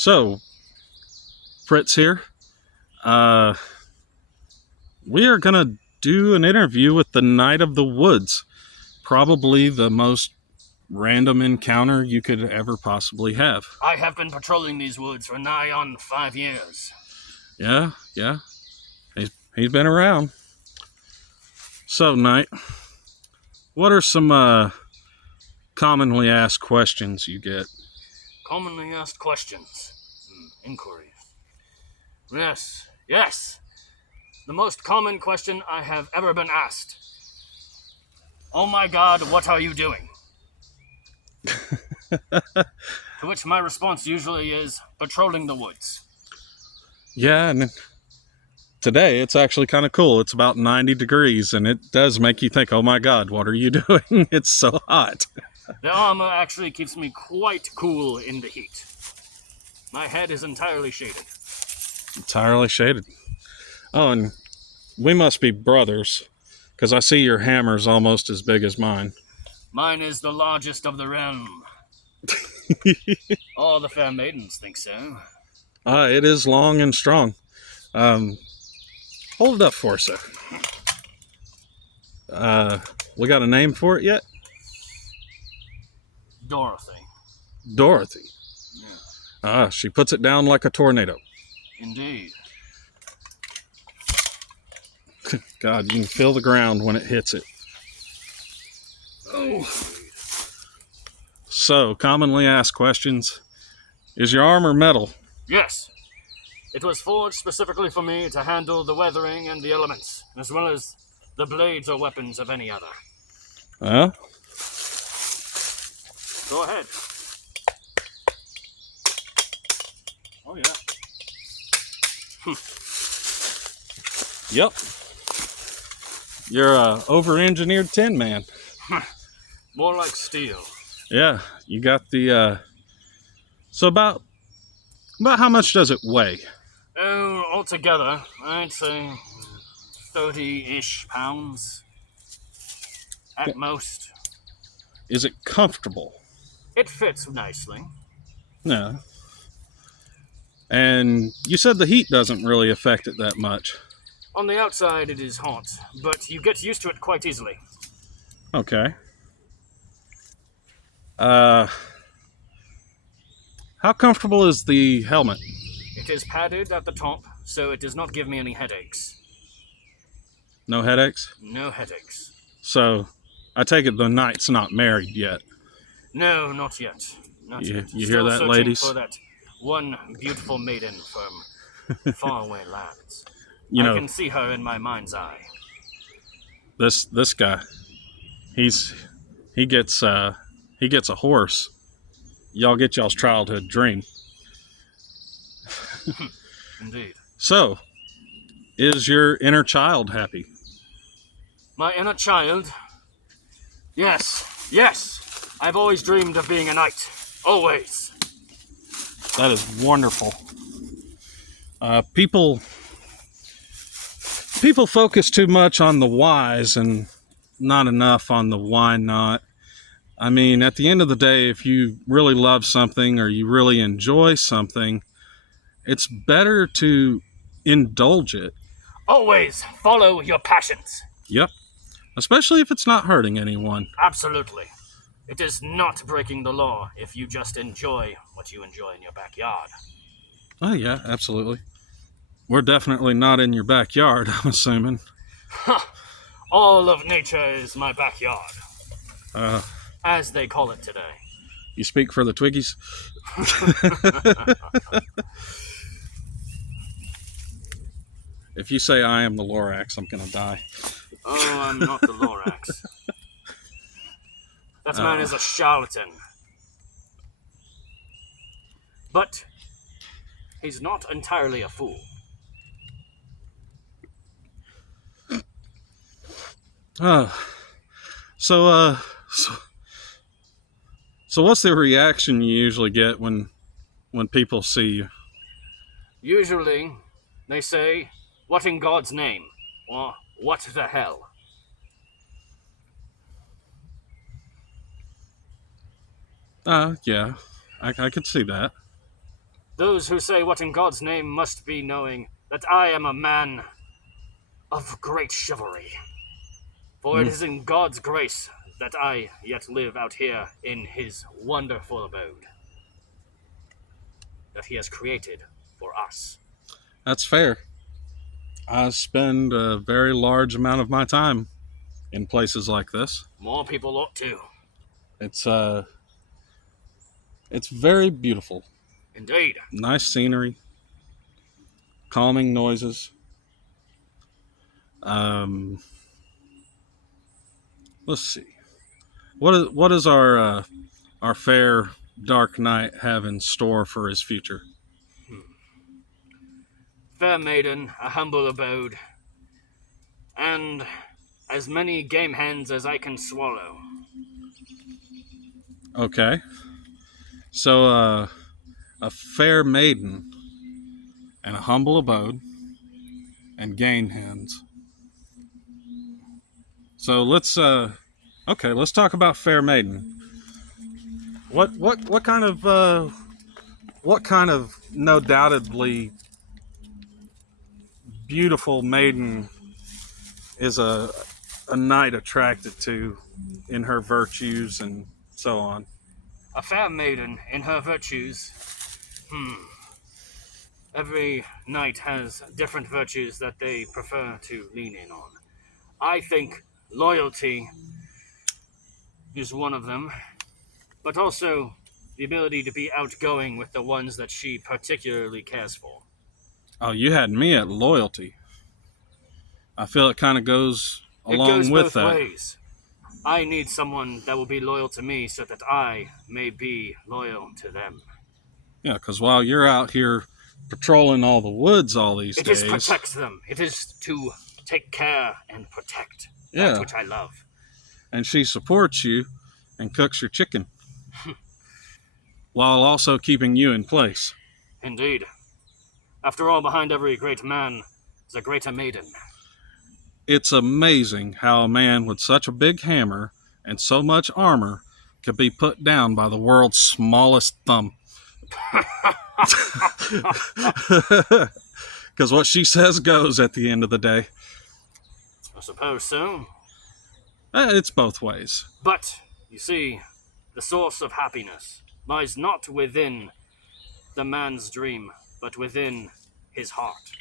So, Fritz here. Uh, we are going to do an interview with the Knight of the Woods. Probably the most random encounter you could ever possibly have. I have been patrolling these woods for nigh on 5 years. Yeah. He's been around. So, Knight, what are some commonly asked questions you get? Commonly asked questions. Inquiries. Yes. The most common question I have ever been asked. Oh my God, what are you doing? To which my response usually is, patrolling the woods. Yeah, and today it's actually kind of cool. It's about 90 degrees, and it does make you think, oh my God, what are you doing? It's so hot. The armor actually keeps me quite cool in the heat. My head is entirely shaded. Entirely shaded. Oh, and we must be brothers, because I see your hammer's almost as big as mine. Mine is the largest of the realm. All the fair maidens think so. It is long and strong. Hold it up for a second. We got a name for it yet? Dorothy. Dorothy. Yeah. She puts it down like a tornado. Indeed. God, you can feel the ground when it hits it. Oh. So, commonly asked questions. Is your armor metal? Yes. It was forged specifically for me to handle the weathering and the elements, as well as the blades or weapons of any other. Well, Go ahead. Oh, yeah. yep. You're a over-engineered tin man. More like steel. Yeah, you got the, so about how much does it weigh? Oh, altogether, I'd say 30-ish pounds. At most. Is it comfortable? It fits nicely. No. And you said the heat doesn't really affect it that much. On the outside, it is hot, but you get used to it quite easily. Okay. How comfortable is the helmet? It is padded at the top, so it does not give me any headaches. No headaches? No headaches. So, I take it the knight's not married yet. No, not yet. Not yet. You Still hear that, searching ladies? for that one beautiful maiden from faraway lands. You I know, can see her in my mind's eye. this guy, he gets a horse. Y'all get y'all's childhood dream. Indeed. So, is your inner child happy? My inner child? Yes. I've always dreamed of being a knight. Always. That is wonderful. People focus too much on the whys and not enough on the why not. I mean, at the end of the day, if you really love something or you really enjoy something, it's better to indulge it. Always follow your passions. Yep. Especially if it's not hurting anyone. Absolutely. It is not breaking the law if you just enjoy what you enjoy in your backyard. Oh, yeah, absolutely. We're definitely not in your backyard, I'm assuming. All of nature is my backyard. Uh, As they call it today. You speak for the Twiggies? If you say I am the Lorax, I'm going to die. Oh, I'm not the Lorax. That man is a charlatan. But he's not entirely a fool. So what's the reaction you usually get when people see you? Usually, they say, "What in God's name?" or "What the hell?" Yeah, I could see that. Those who say what in God's name must be knowing that I am a man of great chivalry. For it is in God's grace that I yet live out here in his wonderful abode that he has created for us. That's fair. I spend a very large amount of my time in places like this. More people ought to. It's very beautiful. Indeed. Nice scenery, calming noises. Let's see. What does our fair dark knight have in store for his future? Fair maiden, a humble abode, and as many game hens as I can swallow. Okay. So, a fair maiden and a humble abode and game hens. So let's talk about fair maiden. What kind of no doubtedly beautiful maiden is a knight attracted to in her virtues and so on? A fair maiden in her virtues. Every knight has different virtues that they prefer to lean in on. I think loyalty is one of them, but also the ability to be outgoing with the ones that she particularly cares for. Oh, you had me at loyalty. I feel it kind of goes along it goes with both that. ways. I need someone that will be loyal to me so that I may be loyal to them. Yeah, because while you're out here patrolling all the woods all these days... It is protect them. It is to take care and protect. That's which I love. And she supports you and cooks your chicken. While also keeping you in place. Indeed. After all, behind every great man is a greater maiden. It's amazing how a man with such a big hammer and so much armor could be put down by the world's smallest thumb. Because what she says goes at the end of the day. I suppose so. It's both ways. But, you see, the source of happiness lies not within the man's dream, but within his heart.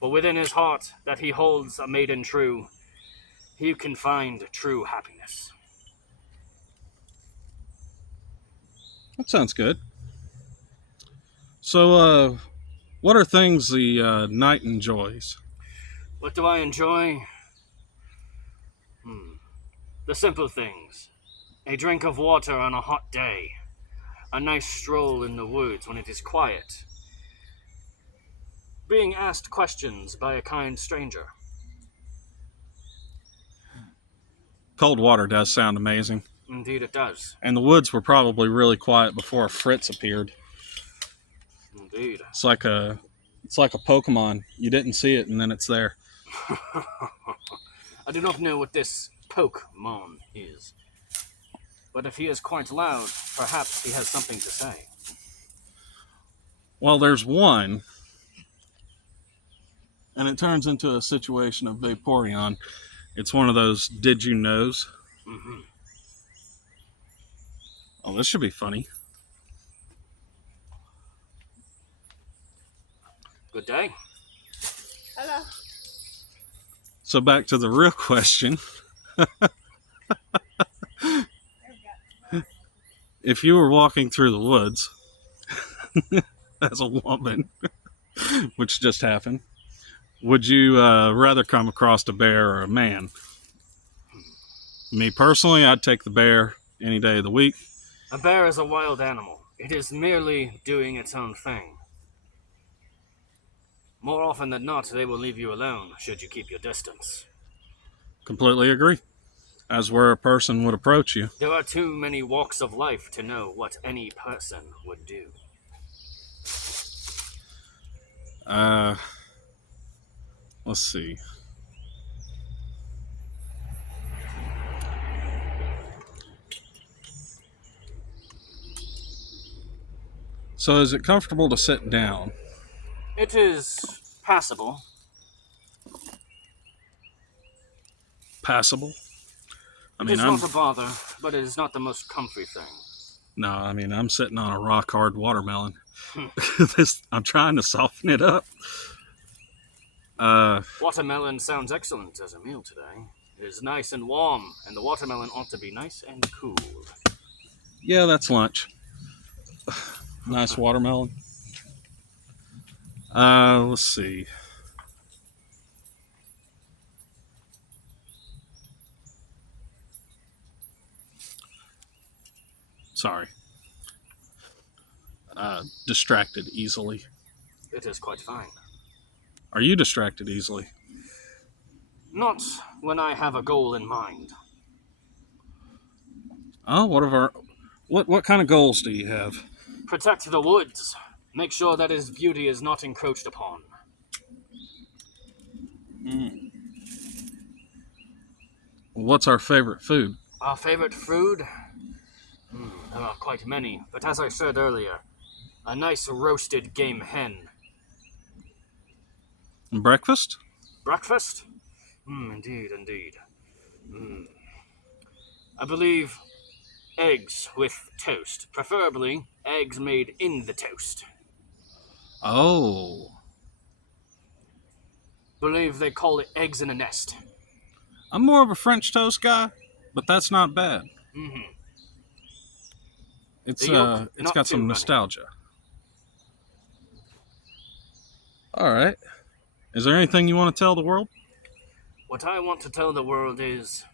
For within his heart that he holds a maiden true, he can find true happiness. That sounds good. So, what are things the knight enjoys? What do I enjoy? The simple things. A drink of water on a hot day. A nice stroll in the woods when it is quiet. Being asked questions by a kind stranger. Cold water does sound amazing. Indeed it does. And the woods were probably really quiet before Fritz appeared. Indeed. It's like a Pokemon. You didn't see it and then it's there. I do not know what this Pokemon is. But if he is quite loud, perhaps he has something to say. Well, there's one. And it turns into a situation of Vaporeon. It's one of those did you knows. Mm-hmm. Oh, this should be funny. Good day. Hello. So back to the real question. If you were walking through the woods as a woman, which just happened, would you rather come across a bear or a man? Me personally, I'd take the bear any day of the week. A bear is a wild animal. It is merely doing its own thing. More often than not, they will leave you alone should you keep your distance. Completely agree. As where a person would approach you. There are too many walks of life to know what any person would do. Let's see. So is it comfortable to sit down? It is passable. Passable? I It mean, is not a bother, but it is not the most comfy thing. no, I mean, I'm sitting on a rock hard watermelon. Hmm. I'm trying to soften it up. Watermelon sounds excellent as a meal today. It is nice and warm, and the watermelon ought to be nice and cool. Yeah, that's lunch. Nice watermelon. Let's see. Sorry. Distracted easily. It is quite fine. Are you distracted easily? Not when I have a goal in mind. Oh, what kind of goals do you have? Protect the woods. Make sure that its beauty is not encroached upon. What's our favorite food? Our favorite food? There are quite many, but as I said earlier, a nice roasted game hen. Breakfast? Breakfast? Indeed. I believe eggs with toast, preferably eggs made in the toast. Oh. Believe they call it eggs in a nest. I'm more of a French toast guy, but that's not bad. It's The yolk, it's not got too some runny. nostalgia. All right. Is there anything you want to tell the world? What I want to tell the world is,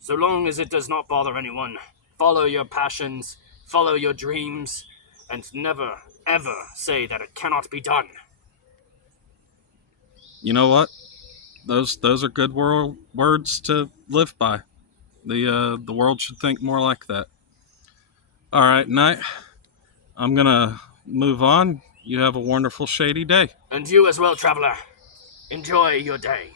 so long as it does not bother anyone, follow your passions, follow your dreams, and never, ever say that it cannot be done. You know what? Those are good words to live by. The world should think more like that. All right, Knight. I'm gonna move on. You have a wonderful shady day. And you as well, traveler. Enjoy your day.